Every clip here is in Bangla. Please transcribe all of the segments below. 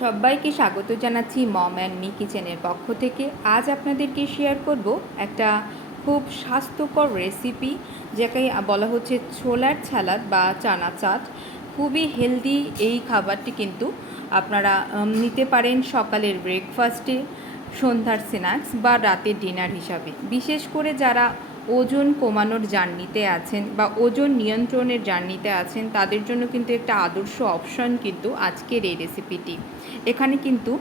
সবাইকে স্বাগত জানাচ্ছি মম অ্যান্ড মি কিচেনের পক্ষ থেকে। আজ আপনাদেরকে শেয়ার করব একটা খুব স্বাস্থ্যকর রেসিপি যাকে বলা হচ্ছে ছোলার ছালাদ বা চানা চাট। খুবই হেলদি এই খাবারটি কিন্তু আপনারা নিতে পারেন সকালের ব্রেকফাস্টে সন্ধ্যার স্ন্যাক্স বা রাতের ডিনার হিসাবে। বিশেষ করে যারা ওজন কমানোর জার্নিতে আছেন বা ওজন নিয়ন্ত্রণের জার্নিতে আছেন, তাদের জন্য কিন্তু একটা আদর্শ অপশন কিন্তু আজকের এই রেসিপিটি। এখানে কিন্তু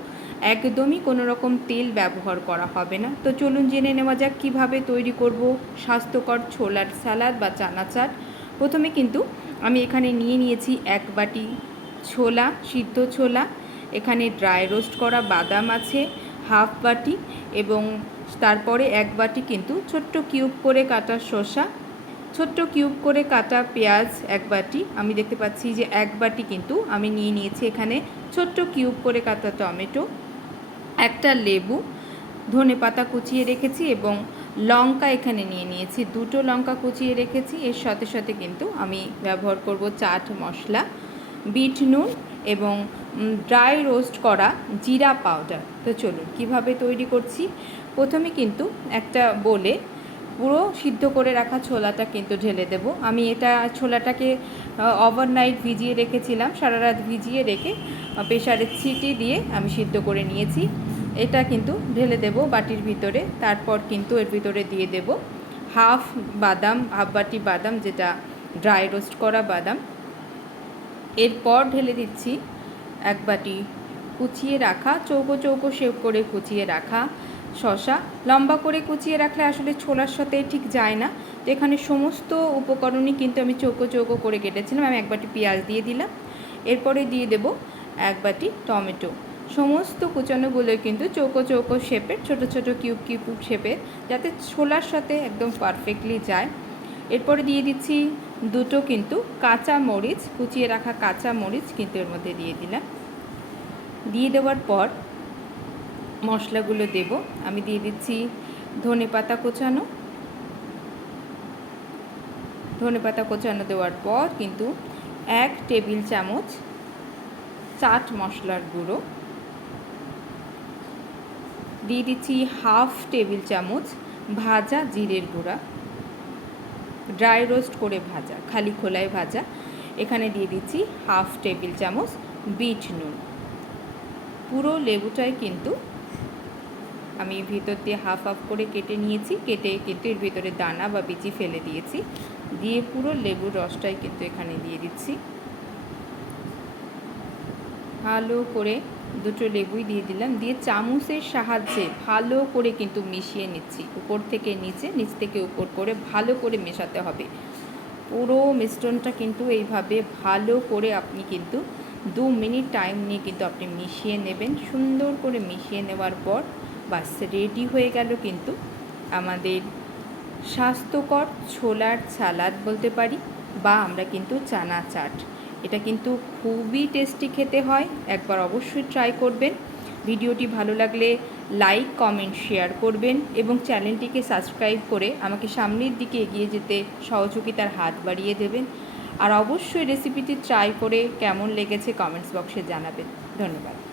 একদমই কোনো রকম তেল ব্যবহার করা হবে না। তো চলুন জেনে নেওয়া যাক কীভাবে তৈরি করব স্বাস্থ্যকর ছোলার স্যালাড বা চানা চাট প্রথমে কিন্তু আমি এখানে নিয়ে নিয়েছি এক বাটি ছোলা, সিদ্ধ ছোলা, এখানে ড্রাই রোস্ট করা বাদাম আছে, হাফ বাটি এবং তারপরে এক বাটি কিন্তু ছোট্ট কিউব করে কাটা শসা, ছোট্ট কিউব করে কাটা পেঁয়াজ এক বাটি। আমি দেখতে পাচ্ছি যে এক বাটি কিন্তু আমি নিয়ে নিয়েছি এখানে ছোট্ট কিউব করে কাটা টমেটো, একটা লেবু, ধনে পাতা কুচিয়ে রেখেছি এবং লঙ্কা এখানে নিয়ে নিয়েছি। দুটো লঙ্কা কুচিয়ে রেখেছি, এর সাথে সাথে কিন্তু আমি ব্যবহার করব চাট মশলা। বিট নুন এবং ড্রাই রোস্ট করা জিরা পাউডার। তো চলুন, কীভাবে তৈরি করছি? প্রথমে কিন্তু একটা বলে পুরো সিদ্ধ করে রাখা ছোলাটা কিন্তু ঢেলে দেব। আমি এটা ছোলাটাকে ওভারনাইট ভিজিয়ে রেখেছিলাম। সারা রাত ভিজিয়ে রেখে প্রেশারের ছিটি দিয়ে আমি সিদ্ধ করে নিয়েছি। এটা কিন্তু ঢেলে দেব বাটির ভিতরে। তারপর কিন্তু এর ভিতরে দিয়ে দেব হাফ বাদাম, হাফ বাটি বাদাম, যেটা ড্রাই রোস্ট করা বাদাম। এরপর ঢেলে দিচ্ছি এক বাটি কুচিয়ে রাখা, চৌকো চৌকো শেপ করে কুচিয়ে রাখা শশা লম্বা করে কুচিয়ে রাখলে আসলে ছোলার সাথে ঠিক যায় না। তো এখানে সমস্ত উপকরণই কিন্তু আমি চৌকো চৌকো করে কেটেছিলাম। আমি এক বাটি পেঁয়াজ দিয়ে দিলাম। এরপরে দিয়ে দেব এক বাটি টমেটো। সমস্ত কুচানোগুলো কিন্তু চৌকো চৌকো শেপের, ছোট ছোট কিউব কিউব শেপের, যাতে ছোলার সাথে একদম পারফেক্টলি যায়। এরপরে দিয়ে দিচ্ছি দুটো কিন্তু কাঁচা মরিচ, কুচিয়ে রাখা কাঁচা মরিচ কিন্তু এর মধ্যে দিয়ে দিলাম। দিয়ে দেওয়ার পর মশলাগুলো দেব। আমি দিয়ে দিচ্ছি ধনে পাতা কোচানো। ধনে পাতা কোচানো দেওয়ার পর কিন্তু এক টেবিল চামচ চাট মশলার গুঁড়ো। দিয়ে দিচ্ছি হাফ টেবিল চামচ ভাজা জিরের গুঁড়া। ড্রাই রোস্ট করে ভাজা, খালি খোলায় ভাজা। এখানে দিয়ে দিচ্ছি হাফ টেবিল চামচ বিট নুন। পুরো লেবুটাই কিন্তু আমি ভিতর দিয়ে হাফ হাফ করে কেটে নিয়েছি। কেটে এর ভিতরে দানা বা বিচি ফেলে দিয়েছি। দিয়ে পুরো লেবুর রসটাই কিন্তু এখানে দিয়ে দিচ্ছি। ভালো করে দুটো লেবুই দিয়ে দিলাম। দিয়ে চামচের সাহায্যে ভালো করে কিন্তু মিশিয়ে নিচ্ছি। উপর থেকে নিচে, নিচ থেকে উপর করে ভালো করে মেশাতে হবে। পুরো মিশ্রণটা কিন্তু এইভাবে ভালো করে আপনি কিন্তু দু মিনিট টাইম নিয়ে কিন্তু আপনি মিশিয়ে নেবেন। সুন্দর করে মিশিয়ে নেওয়ার পর বাস রেডি হয়ে গেল কিন্তু আমাদের স্বাস্থ্যকর ছোলার সালাদ বলতে পারি, বা আমরা কিন্তু চানা চাট এটা কিন্তু খুবই টেস্টি খেতে হয়, একবার অবশ্যই ট্রাই করবেন। ভিডিওটি ভালো লাগলে লাইক কমেন্ট শেয়ার করবেন এবং চ্যানেলটিকে সাবস্ক্রাইব করে আমাকে সামনের দিকে এগিয়ে যেতে সহযোগিতার হাত বাড়িয়ে দেবেন। আর অবশ্যই রেসিপিটি ট্রাই করে কেমন লেগেছে কমেন্টস বক্সে জানাবেন। ধন্যবাদ।